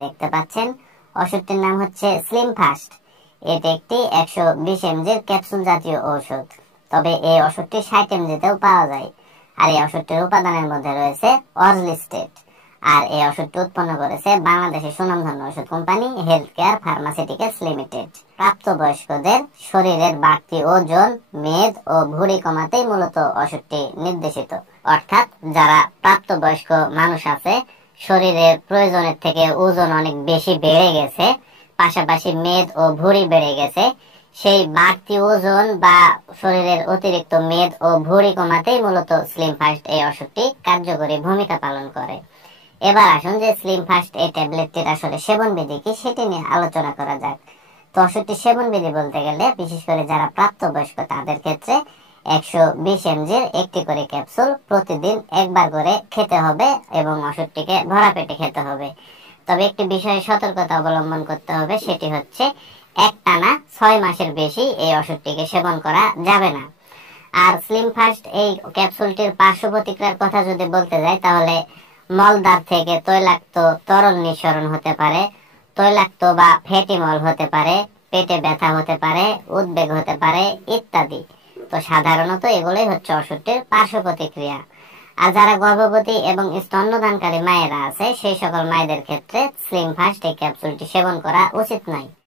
দেখতে পাচ্ছেন ওষুধটির নাম হচ্ছে স্লিম ফাস্ট। এটি একটি 120 mg ক্যাপসুল জাতীয় ঔষধ। তবে এই ওষুধটি 60 mg তেও পাওয়া যায়। আর এই ওষুধটির উপাদানের মধ্যে রয়েছে অরলিস্টেট। আর এই ওষুধটি উৎপন্ন করেছে বাংলাদেশের সুনামধন্য ওষুধ company health care pharmaceuticals limited. প্রাপ্তবয়স্কদের শরীরের বাড়তি ওজন, মেদ ও ভুঁড়ি কমাতেই মূলত ওষুধটি নির্দেশিত। অর্থাৎ যারা প্রাপ্তবয়স্ক মানুষ আছে, শরীরের প্রয়োজনের থেকে ওজন অনেক বেশি বেড়ে গেছে, পাশাপাশি মেদ ও ভুঁড়ি বেড়ে গেছে, সেই বাড়তি ওজন বা শরীরের অতিরিক্ত মেদ ও ভুঁড়ি কমাতেই মূলত স্লিম ফাস্ট এই ওষুধটি কার্যকরী ভূমিকা পালন করে। এবার আসুন যে স্লিম ফাস্ট এই ট্যাবলেটটির আসলে সেবনবিধি কি সেটি নিয়ে আলোচনা করা যাক। তো ওষুধটি সেবনবিধি বলতে গেলে বিশেষ করে যারা প্রাপ্তবয়স্ক তাদের ক্ষেত্রে 120 mg একটি করে ক্যাপসুল প্রতিদিন একবার করে খেতে হবে এবং ওষুধটিকে ভরা পেটে খেতে হবে। তবে একটি বিষয়ে সতর্কতা অবলম্বন করতে হবে, সেটি হচ্ছে একটানা 6 মাসের বেশি এই ওষুধটিকে সেবন করা যাবে না। আর স্লিম ফাস্ট এই ক্যাপসুলটির পার্শ্ব প্রতিক্রিয়ার কথা যদি বলতে যাই, তাহলে মলদ্বার থেকে তৈলাক্ত তরল নিঃসরণ হতে পারে, তৈলাক্ত বা ফ্যাটি মল হতে পারে, পেটে ব্যথা হতে পারে, উদ্বেগ হতে পারে ইত্যাদি। তো সাধারণত এগুলোই হচ্ছে ওষুধটির পার্শ্ব প্রতিক্রিয়া। আর যারা গর্ভবতী এবং স্তন্যদানকারী মায়েরা আছে, সেই সকল মায়েদের ক্ষেত্রে স্লিম ফাস্ট এই ক্যাপসুলটি সেবন করা উচিত নয়।